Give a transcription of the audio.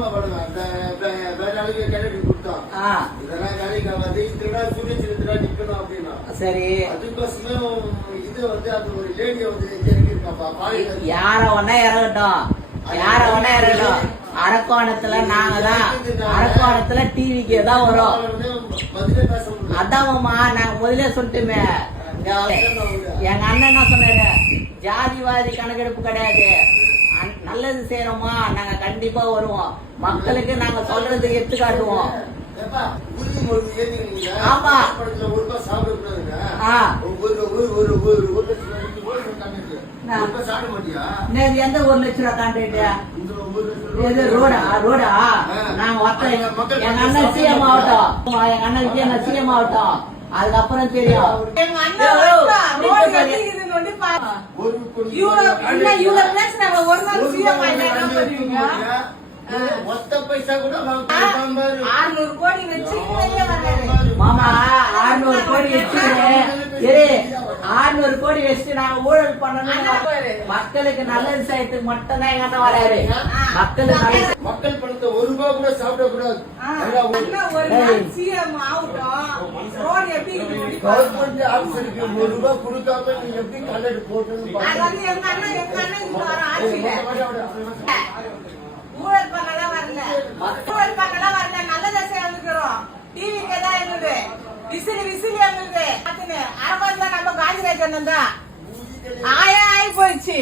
Cinema பண்ணுங்க அந்த வேலைக்கு கேட்டு கொடுத்தோம். இதெல்லாம் வேலைக்கு ஆகாது. இதுதான் சுரேஷ் நிக்கணும் அப்படின்னா சரி. அதுக்கோசமே இது வந்து அது ஒரு லேடிய வந்து இறக்கிருக்காப்பா. யார ஒன்னா இறங்கட்டும், யார ஒன்னா இறங்கட்டும். அரக்கோணத்துல நாங்க தான், அரக்கோணத்துல டிவிக்கு தான் வரும். அதான்மா நாங்க முதலே சொல்லிட்டுமே. எங்க அண்ணன் என்ன சொன்னாரு, ஜாதிவாதி கணக்கெடுப்பு கிடையாது, நல்லது செய்யறோமா நாங்க கண்டிப்பா வருவோம், மக்களுக்கு நாங்க சொல்றது எடுத்து காட்டுவோம். ஆமா எந்த 1 லட்சம் ரூபாய் கான்ட்ராக்ட் ரோடா ரோடா நாங்க எங்க அண்ணன் சிஎம் ஆகட்டும், எங்க அண்ணன் சிஎம் ஆகட்டும், அதுக்கப்புறம் தெரியும். மொத்த பைசா கூட 600 கோடி வச்சு மாமா 600 கோடி வச்சு 600 கோடி வச்சு நாங்க ஊழல் பண்ணணும். மக்களுக்கு நல்லது செய்யறதுக்கு மட்டும் தான் எங்க அண்ணன் வராரு. மக்கள் பணத்தை 1 ரூபாய் கூட சாப்பிட கூடாது. கவர்மெண்ட் ஆபீசருக்கு 1 ரூபாய் கொடுக்காம நீங்க எப்படி கல்லெடு போட்டு ஊழல் பண்ணலாம் வரல, ஊழல் பண்ணலாம் வரல, நல்லதா செய்யறோம். டிவிக்கு தான் இருந்தது, விசிறி இருந்தது. அரபாத் தான் நம்ம காந்திராஜன் தான் ஆயா ஆகி போயிடுச்சு.